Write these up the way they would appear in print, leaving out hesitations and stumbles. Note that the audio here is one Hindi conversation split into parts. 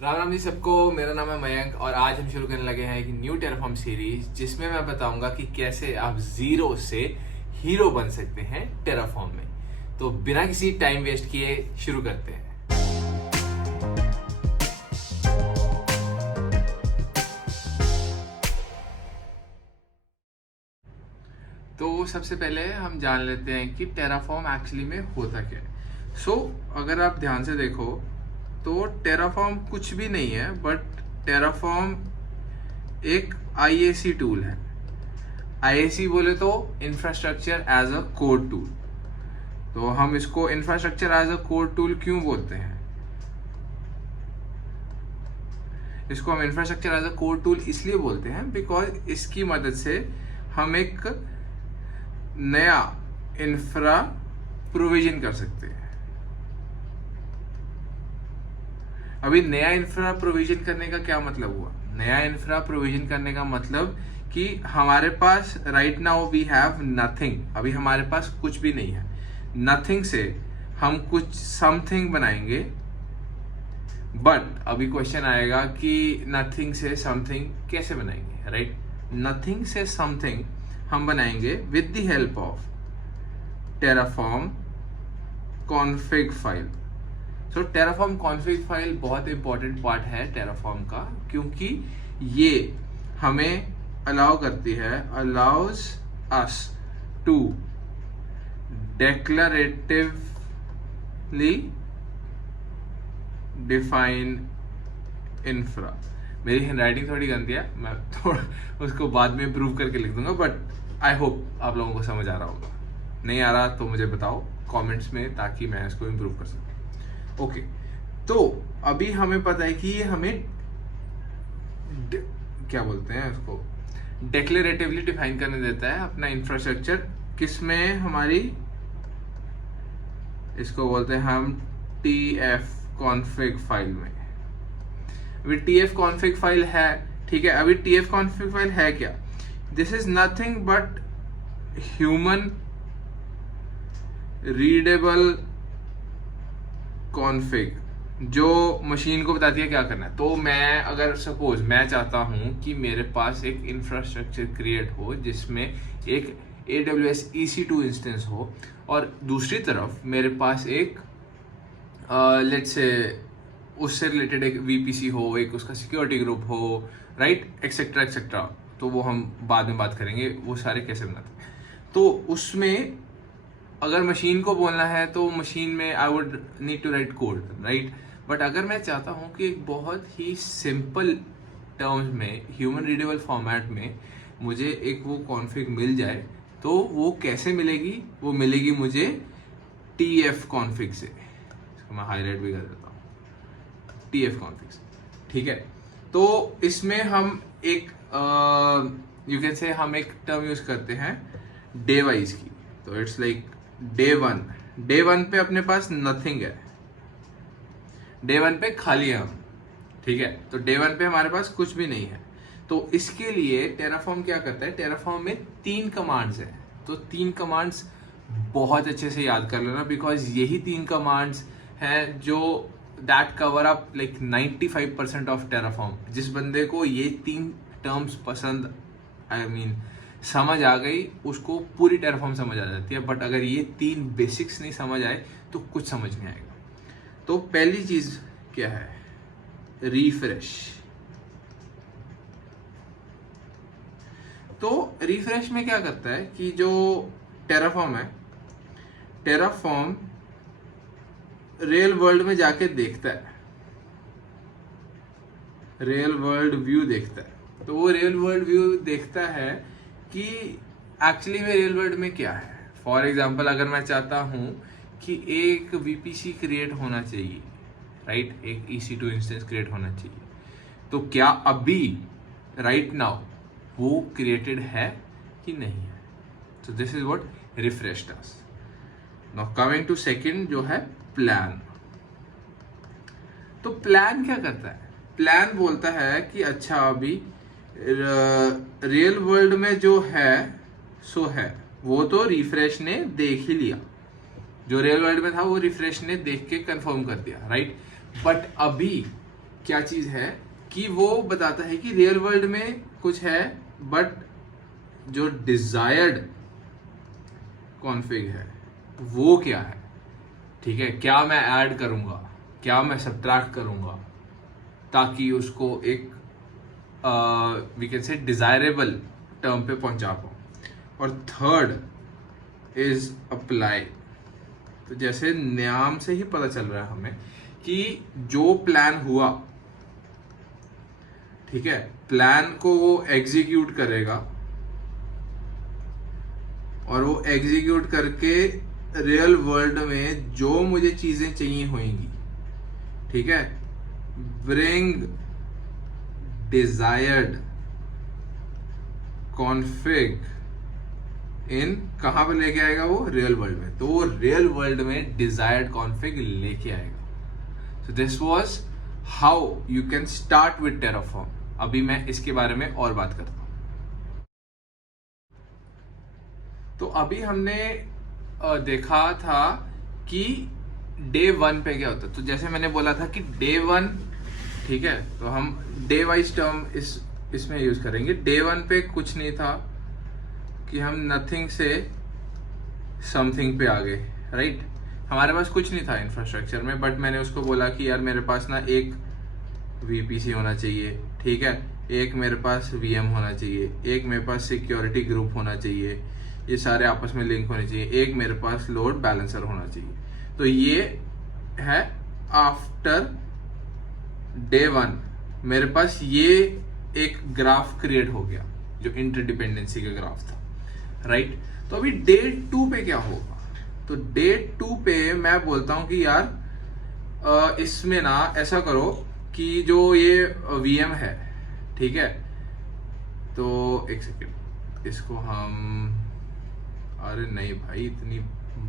राम राम जी सबको। मेरा नाम है मयंक और आज हम शुरू करने लगे हैं एक न्यू टेराफॉर्म सीरीज जिसमें मैं बताऊंगा कि कैसे आप जीरो से हीरो बन सकते हैं टेराफॉर्म में। तो बिना किसी टाइम वेस्ट किए शुरू करते हैं। तो सबसे पहले हम जान लेते हैं कि टेराफॉर्म एक्चुअली में होता क्या है। अगर आप ध्यान से देखो तो टेराफॉर्म कुछ भी नहीं है, बट टेराफॉर्म एक आईएसी टूल है। आईएसी बोले तो infrastructure as a code tool. तो हम इसको infrastructure as a code tool क्यों बोलते हैं? इसको हम infrastructure as a code tool इसलिए बोलते हैं बिकॉज इसकी मदद से हम एक नया इंफ्रा प्रोविजन कर सकते हैं। अभी नया इंफ्रा प्रोविजन करने का क्या मतलब हुआ? नया इंफ्रा प्रोविजन करने का मतलब कि हमारे पास right now we have nothing. अभी हमारे पास कुछ भी नहीं है। नथिंग से हम कुछ समथिंग बनाएंगे। बट अभी क्वेश्चन आएगा कि नथिंग से समथिंग कैसे बनाएंगे, राइट? नथिंग से समथिंग हम बनाएंगे with the help of terraform config file. So terraform config file बहुत इंपॉर्टेंट पार्ट है टेराफॉर्म का, क्योंकि ये हमें अलाउ करती है, allows us to declaratively define infra. मेरी हैंडराइटिंग थोड़ी गंदी है, मैं थोड़ा उसको बाद में इम्प्रूव करके लिख दूंगा, बट आई होप आप लोगों को समझ आ रहा होगा। नहीं आ रहा तो मुझे बताओ कमेंट्स में, ताकि मैं इसको इम्प्रूव कर सकूं। ओके, तो अभी हमें पता है कि ये हमें क्या बोलते हैं, उसको डेक्लेरेटिवली डिफाइन करने देता है अपना इंफ्रास्ट्रक्चर। किसमें? हमारी, इसको बोलते हैं हम TF कॉन्फिग फाइल में। अभी TF कॉन्फिग फाइल है, ठीक है। अभी TF कॉन्फिग फाइल है क्या? This is nothing but human readable config, जो मशीन को बताती है क्या करना है। तो मैं अगर सपोज मैं चाहता हूं कि मेरे पास एक इंफ्रास्ट्रक्चर क्रिएट हो जिसमें एक AWS EC2 इंस्टेंस हो, और दूसरी तरफ मेरे पास एक लेट्स से उससे रिलेटेड एक VPC हो, एक उसका सिक्योरिटी ग्रुप हो, राइट, एक्सेट्रा एक्सेट्रा। तो वो हम बाद में बात करेंगे वो सारे कैसे बनाते हैं। तो उसमें अगर मशीन को बोलना है तो मशीन में I would need to write code, right. But अगर मैं चाहता हूँ कि एक बहुत ही सिंपल टर्म्स में, ह्यूमन रीडेबल फॉर्मेट में मुझे एक वो कॉन्फ़िग मिल जाए, तो वो कैसे मिलेगी? वो मिलेगी मुझे TF कॉन्फ़िग से। इसको मैं हाईलाइट भी कर देता हूँ, TF कॉन्फ़िग से, ठीक है। तो इसमें हम एक यू कैन से हम एक टर्म यूज करते हैं डे वाइज की। तो इट्स लाइक डे वन पे अपने पास नथिंग है, डे वन पे खाली है हम, ठीक है। तो डे वन पे हमारे पास कुछ भी नहीं है। तो इसके लिए टेराफॉर्म क्या करता है? टेराफॉर्म में 3 कमांड्स हैं। तो 3 कमांड्स बहुत अच्छे से याद कर लेना, बिकॉज यही 3 कमांड्स हैं जो that cover up like 95% of Terraform. जिस बंदे को ये 3 टर्म्स पसंद, आई मीन समझ आ गई, उसको पूरी टेराफॉर्म समझ आ जाती है। बट अगर ये 3 बेसिक्स नहीं समझ आए तो कुछ समझ नहीं आएगा। तो पहली चीज क्या है? रिफ्रेश। तो रिफ्रेश में क्या करता है कि जो टेराफॉर्म है, टेराफॉर्म रियल वर्ल्ड में जाके देखता है, रियल वर्ल्ड व्यू देखता है। तो वो रियल वर्ल्ड व्यू देखता है कि एक्चुअली में रियल वर्ल्ड में क्या है। फॉर एग्जाम्पल, अगर मैं चाहता हूं कि एक VPC क्रिएट होना चाहिए, राइट, एक EC2 इंस्टेंस क्रिएट होना चाहिए, तो क्या अभी राइट नाउ वो क्रिएटेड है कि नहीं है? तो this is what refresh does. Now coming to second, जो है प्लान। तो प्लान क्या करता है? प्लान बोलता है कि अच्छा अभी रियल वर्ल्ड में जो है सो है, वो तो रिफ्रेश ने देख ही लिया। जो रियल वर्ल्ड में था वो रिफ्रेश ने देख के कंफर्म कर दिया, राइट। बट अभी क्या चीज है कि वो बताता है कि रियल वर्ल्ड में कुछ है, बट जो डिजायर्ड कॉन्फ़िग है वो क्या है। ठीक है, क्या मैं ऐड करूंगा, क्या मैं सब्ट्रैक्ट करूंगा, ताकि उसको एक we can say desirable term पे पहुंचा पाऊं। और थर्ड इज अप्लाई। तो जैसे नाम से ही पता चल रहा है हमें कि जो प्लान हुआ, ठीक है, प्लान को वो एग्जीक्यूट करेगा और वो एग्जीक्यूट करके रियल वर्ल्ड में जो मुझे चीजें चाहिए होंगी, ठीक है, ब्रिंग डिजायर्ड कॉन्फिग इन, कहां पे लेके आएगा वो, रियल वर्ल्ड में। तो वो रियल वर्ल्ड में डिजायर्ड कॉन्फिग लेके आएगा। So this was how you can start with Terraform. अभी मैं इसके बारे में और बात करता हूं। तो अभी हमने देखा था कि डे 1 पे क्या होता है। तो जैसे मैंने बोला था कि डे 1, ठीक है, तो हम डे वाइज टर्म इसमें यूज करेंगे। डे 1 पे कुछ नहीं था कि हम नथिंग से समथिंग पे आ गए, राइट। हमारे पास कुछ नहीं था इंफ्रास्ट्रक्चर में, बट मैंने उसको बोला कि यार मेरे पास ना एक वीपीसी होना चाहिए, ठीक है, एक मेरे पास वीएम होना चाहिए, एक मेरे पास सिक्योरिटी ग्रुप होना चाहिए, ये सारे आपस में लिंक होने चाहिए, एक मेरे पास लोड बैलेंसर होना चाहिए। तो ये है आफ्टर डे 1 मेरे पास ये एक ग्राफ क्रिएट हो गया जो इंटरडिपेंडेंसी का ग्राफ था, राइट। तो अभी डे 2 पे क्या होगा। तो डे 2 पे मैं बोलता हूं कि यार इसमें ना ऐसा करो कि जो ये वीएम है, ठीक है, तो एक सेकेंड, इसको हम, अरे नहीं भाई इतनी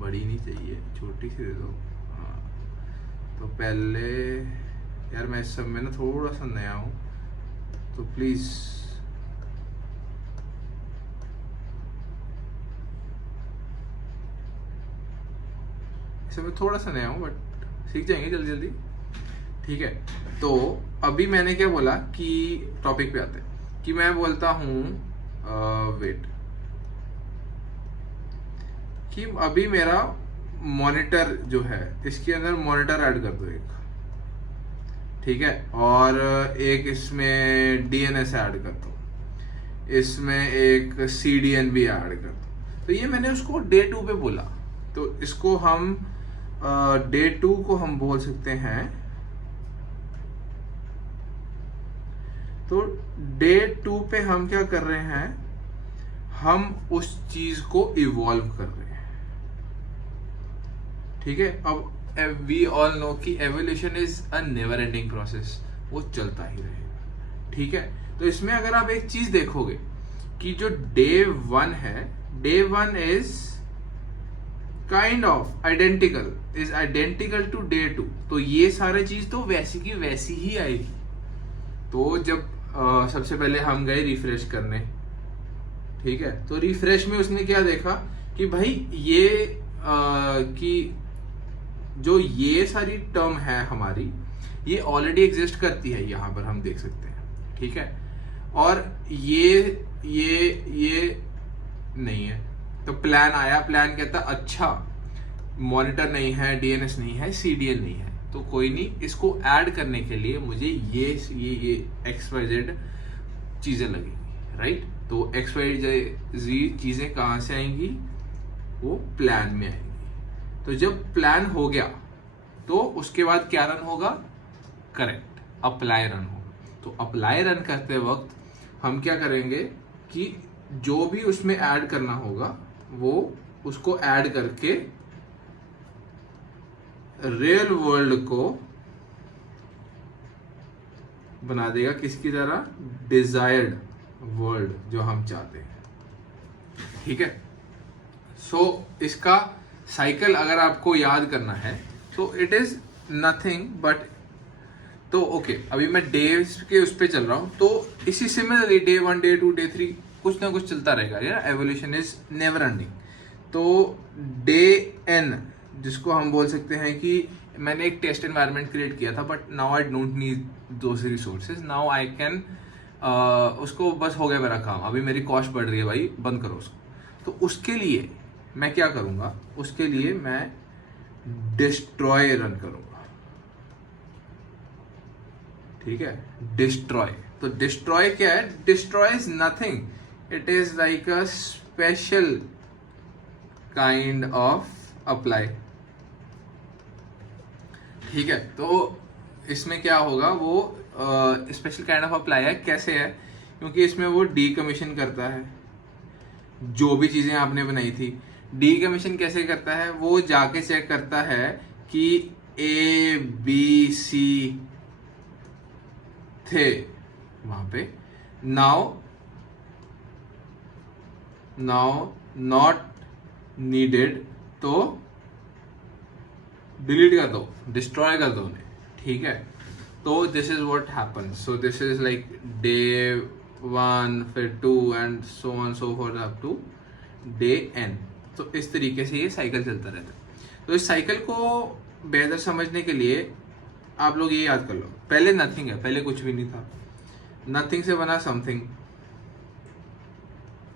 बड़ी नहीं चाहिए, छोटी सी दे दो। हाँ, तो पहले यार मैं इस सब में ना थोड़ा सा नया हूं, तो प्लीज इस सब में थोड़ा सा नया हूं, बट सीख जाएंगे जल्दी जल्दी, ठीक है। तो अभी मैंने क्या बोला कि टॉपिक पे आते हैं कि मैं बोलता हूं वेट कि अभी मेरा मॉनिटर जो है इसके अंदर मॉनिटर ऐड कर दो एक, ठीक है, और एक इसमें डीएनएस ऐड कर दो, इसमें एक सीडीएन भी ऐड कर दो। तो ये मैंने उसको डे 2 पे बोला। तो इसको हम डे 2 को हम बोल सकते हैं, तो डे 2 पे हम क्या कर रहे हैं, हम उस चीज को इवॉल्व कर रहे हैं, ठीक है। अब वी ऑल नो कि evolution is a never ending process, वो चलता ही रहेगा, ठीक है। तो इसमें अगर आप एक चीज देखोगे कि जो डे 1 है, day 1 is kind of identical to day 2। तो ये सारे चीज तो वैसी की वैसी ही आएगी। तो जब सबसे पहले हम गए रिफ्रेश करने, ठीक है, तो रिफ्रेश में उसने क्या देखा कि भाई ये कि जो ये सारी टर्म है हमारी, ये ऑलरेडी एग्जिस्ट करती है, यहां पर हम देख सकते हैं, ठीक है, और ये नहीं है। तो प्लान आया, प्लान कहता अच्छा मॉनिटर नहीं है, डीएनएस नहीं है, सीडीएन नहीं है, तो कोई नहीं, इसको ऐड करने के लिए मुझे ये XYZ चीजें लगेंगी, राइट। तो XYZ चीजें कहां से आएंगी, वो प्लान में आएंगी। तो जब प्लान हो गया तो उसके बाद क्या रन होगा, करेक्ट, अप्लाई रन होगा। तो अप्लाई रन करते वक्त हम क्या करेंगे कि जो भी उसमें ऐड करना होगा वो उसको ऐड करके रियल वर्ल्ड को बना देगा किसकी तरह, डिजायर्ड वर्ल्ड जो हम चाहते हैं, ठीक है। सो इसका साइकिल अगर आपको याद करना है तो इट इज नथिंग बट, तो ओके अभी मैं डेज के उस पे चल रहा हूं, तो इसी सिमिलरली डे 1 डे 2 डे 3 कुछ ना कुछ चलता रहेगा यार, एवोल्यूशन इज नेवर एंडिंग। तो डे n जिसको हम बोल सकते हैं कि मैंने एक टेस्ट एनवायरनमेंट क्रिएट किया था, but now I don't need those resources, now I can उसको बस हो गया मेरा काम, अभी मेरी कॉस्ट बढ़ रही है भाई, बंद करो उसको। तो उसके लिए मैं क्या करूँगा, उसके लिए मैं डिस्ट्रॉय रन करूँगा, ठीक है, डिस्ट्रॉय। तो डिस्ट्रॉय क्या है, destroy is nothing, it is like a special kind of apply, ठीक है। तो इसमें क्या होगा, वो स्पेशल काइंड ऑफ अप्लाई है, कैसे है, क्योंकि इसमें वो डीकमीशन करता है जो भी चीज़ें आपने बनाई थी। डीकमीशन कैसे करता है, वो जाके चेक करता है कि ए बी सी थे वहां पे, नाउ नॉट नीडेड, तो डिलीट कर दो, डिस्ट्रॉय कर दो उन्हें, ठीक है। तो this is what happens, so this is like day 1 फिर 2 and so on so for up to day n। तो इस तरीके से ये साइकिल चलता रहता है। तो इस साइकिल को बेहतर समझने के लिए आप लोग ये याद कर लो, पहले नथिंग है, पहले कुछ भी नहीं था, नथिंग से बना समथिंग,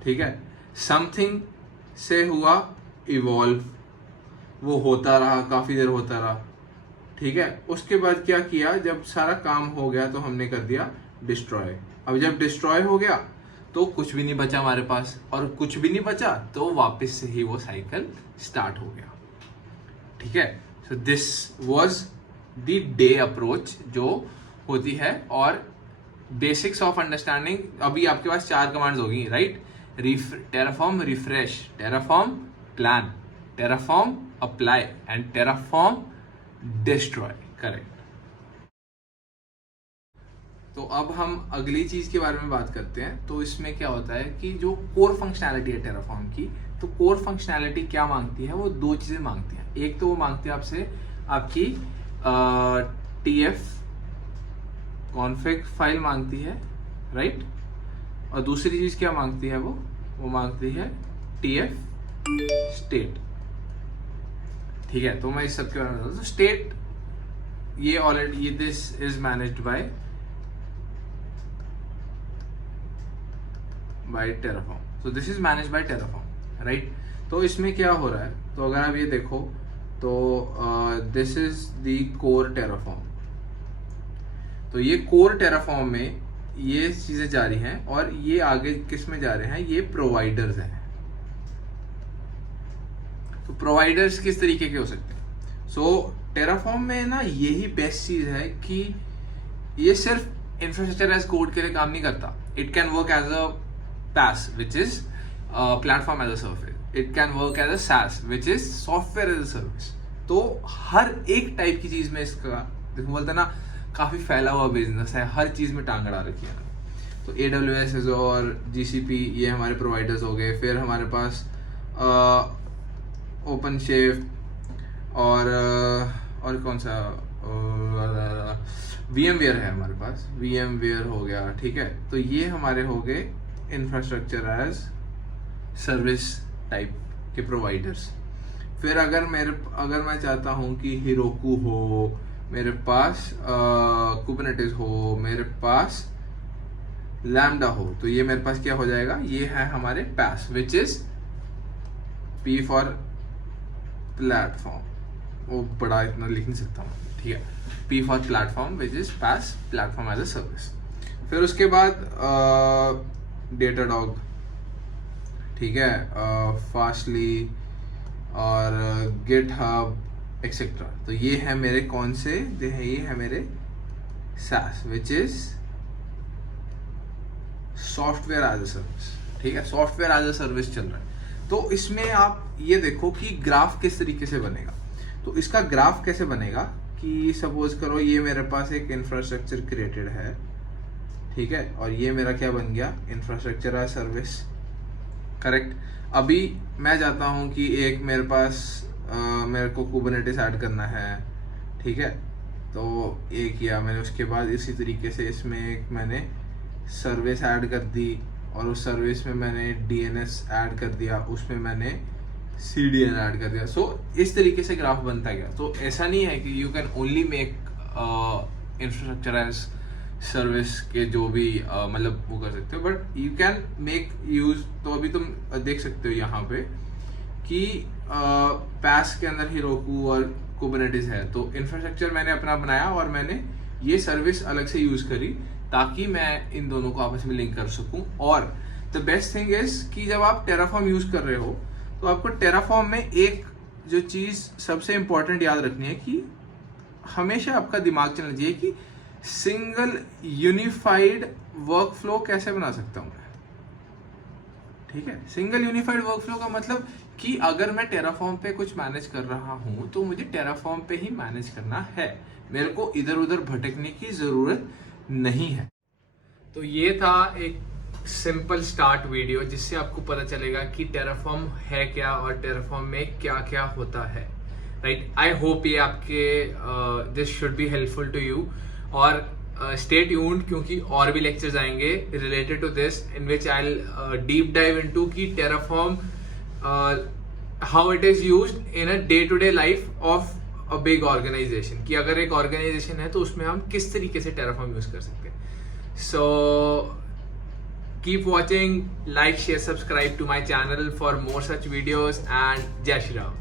ठीक है, समथिंग से हुआ इवॉल्व, वो होता रहा, काफी देर होता रहा, ठीक है। उसके बाद क्या किया, जब सारा काम हो गया तो हमने कर दिया डिस्ट्रॉय। अब जब डिस्ट्रॉय हो गया तो कुछ भी नहीं बचा हमारे पास, और कुछ भी नहीं बचा तो वापस से ही वो साइकिल स्टार्ट हो गया, ठीक है। So this was the day approach जो होती है, और बेसिक्स ऑफ अंडरस्टैंडिंग। अभी आपके पास 4 कमांड्स होगी, right, Terraform refresh, Terraform plan, Terraform apply and Terraform destroy, correct. तो अब हम अगली चीज के बारे में बात करते हैं। तो इसमें क्या होता है कि जो कोर फंक्शनैलिटी है टेराफॉर्म की, तो कोर फंक्शनैलिटी क्या मांगती है, वो 2 चीजें मांगती है। एक तो वो मांगती है आपसे आपकी tf कॉन्फ़िग फाइल मांगती है, राइट, और दूसरी चीज क्या मांगती है, वो मांगती है tf स्टेट, ठीक है। तो मैं इस सब के बारे में बताता हूँ। स्टेट ये ऑलरेडी, ये this is managed by Terraform, so this is managed by Terraform, right. तो इसमें क्या हो रहा है, तो अगर आप ये देखो तो this is the core Terraform. तो ये कोर टेराफॉर्म में ये चीजें जारी हैं, और ये आगे किस में जा रहे हैं, ये प्रोवाइडर्स हैं। तो प्रोवाइडर्स किस तरीके के हो सकते हैं, सो टेराफॉर्म में ना यही बेस्ट चीज है कि ये सिर्फ इंफ्रास्ट्रक्चर एज कोड के लिए काम नहीं करता, it can work as a PaaS, which is platform as a service. It can work as a SaaS, which is software as a service. तो हर एक टाइप की चीज में इसका, देखो बोलते हैं ना, काफी फैला हुआ बिजनेस है, हर चीज में टांग अड़ा रखी है। तो AWS और GCP ये हमारे प्रोवाइडर्स हो गए। फिर हमारे पास OpenShift और कौन सा VMware है हमारे पास, VMware हो गया, ठीक है। तो ये हमारे हो गए इंफ्रास्ट्रक्चर एज सर्विस टाइप के प्रोवाइडर्स। फिर अगर मैं चाहता हूँ कि Heroku हो, मेरे पास Kubernetes हो, मेरे पास Lambda हो, तो ये मेरे पास क्या हो जाएगा, ये है हमारे PaaS, which is P for platform, वो बड़ा इतना लिख नहीं सकता हूँ, ठीक है, P for platform which is PaaS, platform as a service. फिर उसके बाद डेटाडॉग, ठीक है, फास्टली और गिटहब एक्सेट्रा। तो ये है मेरे कौन से, ये है मेरे SaaS, which is software as a service, ठीक है, सॉफ्टवेयर एज अ सर्विस चल रहा है। तो इसमें आप ये देखो कि ग्राफ किस तरीके से बनेगा। तो इसका ग्राफ कैसे बनेगा कि सपोज करो ये मेरे पास एक इंफ्रास्ट्रक्चर क्रिएटेड है, ठीक है, और ये मेरा क्या बन गया, इंफ्रास्ट्रक्चर एज सर्विस, करेक्ट। अभी मैं चाहता हूँ कि एक मेरे पास मेरे को Kubernetes ऐड करना है, ठीक है, तो ये किया मैंने। उसके बाद इसी तरीके से इसमें एक मैंने सर्विस ऐड कर दी, और उस सर्विस में मैंने DNS ऐड कर दिया, उसमें मैंने CDN ऐड कर दिया। सो इस तरीके से ग्राफ बनता गया। तो ऐसा नहीं है कि you can only make infrastructure as service के जो भी मतलब वो कर सकते हो, but you can make use. तो अभी तुम देख सकते हो यहाँ पे कि पैस के अंदर Heroku और Kubernetes है। तो इंफ्रास्ट्रक्चर मैंने अपना बनाया और मैंने ये सर्विस अलग से यूज करी ताकि मैं इन दोनों को आपस में लिंक कर सकूं। और द बेस्ट थिंग इज कि जब आप टेराफॉर्म यूज कर रहे हो तो आपको टेराफॉर्म में एक जो चीज सबसे इंपॉर्टेंट याद रखनी है कि हमेशा आपका दिमाग चलना चाहिए कि सिंगल यूनिफाइड वर्कफ्लो कैसे बना सकता हूं मैं। ठीक है, सिंगल यूनिफाइड वर्कफ्लो का मतलब कि अगर मैं टेराफॉर्म पे कुछ मैनेज कर रहा हूं तो मुझे टेराफॉर्म पे ही मैनेज करना है, मेरे को इधर उधर भटकने की जरूरत नहीं है। तो ये था एक सिंपल स्टार्ट वीडियो जिससे आपको पता चलेगा कि टेराफॉर्म है क्या और टेराफॉर्म में क्या क्या होता है। राइट, आई होप ये आपके this should be helpful to you. और स्टे ट्यून्ड क्योंकि और भी लेक्चर्स आएंगे related to this in which I will deep dive into कि terraform how it is used in a day to day life of a big organization, कि अगर एक ऑर्गेनाइजेशन है तो उसमें हम किस तरीके से टेराफॉर्म यूज कर सकते हैं। सो keep watching, like, share, subscribe to my channel for more such videos, and Jai Shri Ram.